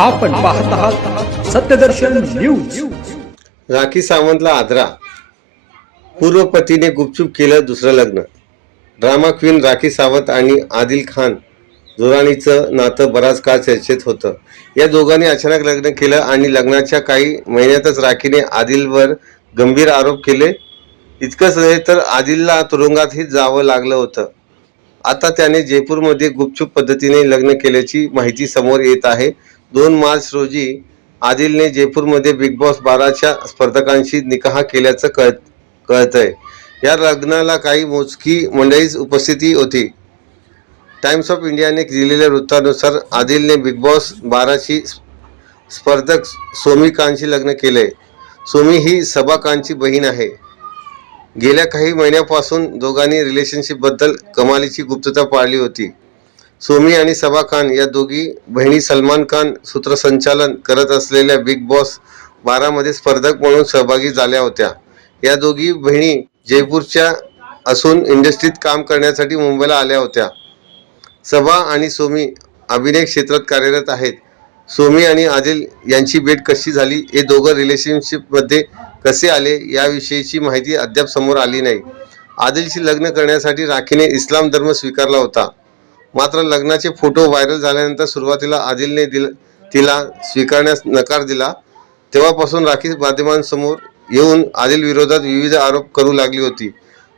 आपण पाहत आहात सत्यदर्शन न्यूज. राखी सावंतला आदरा. पूर्व पतीने गुपचूप केलं दुसरं लग्न. ड्रामा क्वीन राखी सावंत आणि आदिल खान जोराणीचं नातं बराच काळ चर्चेत होतं. या दोघांनी अचानक लग्न केलं आणि लग्नाच्या काही महिन्यातच राखीने आदिलवर गंभीर आरोप केले. इतकंच नाही तर आदिलला तुरुंगातही जावं लागलं होतं. आता त्याने जयपूरमध्ये गुपचूप पद्धतीने लग्न केल्याची माहिती समोर येत आहे. दोन मार्च रोजी आदिलने जयपूरमध्ये बिग बॉस बाराच्या स्पर्धकांशी निकाह केल्याचं कळ आहे या लग्नाला काही मोजकी मंडळीच उपस्थिती होती. टाइम्स ऑफ इंडियाने दिलेल्या वृत्तानुसार आदिलने बिग बॉस बाराची स्पर्धक सोमी खानशी लग्न केले सोमी ही सबा खानची बहीण आहे. गेल्या काही महिन्यापासून दोघांनी रिलेशनशिपबद्दल कमालीची गुप्तता पाळली होती. सोमी आणि सबा खान या दोघी बहिणी सलमान खान सूत्रसंचालन करत असलेल्या बिग बॉस बारामध्ये स्पर्धक म्हणून सहभागी झाल्या होत्या. या दोघी बहिणी जयपूरच्या असून इंडस्ट्रीत काम करण्यासाठी मुंबईला आल्या होत्या. सबा आणि सोमी अभिनय क्षेत्रात कार्यरत आहेत. सोमी आणि आदिल यांची भेट कशी झाली? हे दोघं रिलेशनशिपमध्ये कसे आले? याविषयीची माहिती अद्याप समोर आली नाही. आदिलशी लग्न करण्यासाठी राखीने इस्लाम धर्म स्वीकारला होता. मात्र लग्नाचे फोटो व्हायरल झाल्यानंतर सुरुवातीला आदिलने दिल तिला स्वीकारण्यास नकार दिला. तेव्हापासून राखी माध्यमांसमोर येऊन आदिल विरोधात विविध आरोप करू लागली होती.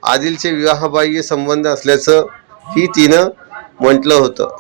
आदिलचे विवाहबाह्य संबंध असल्याचं ही तिनं म्हटलं होतं.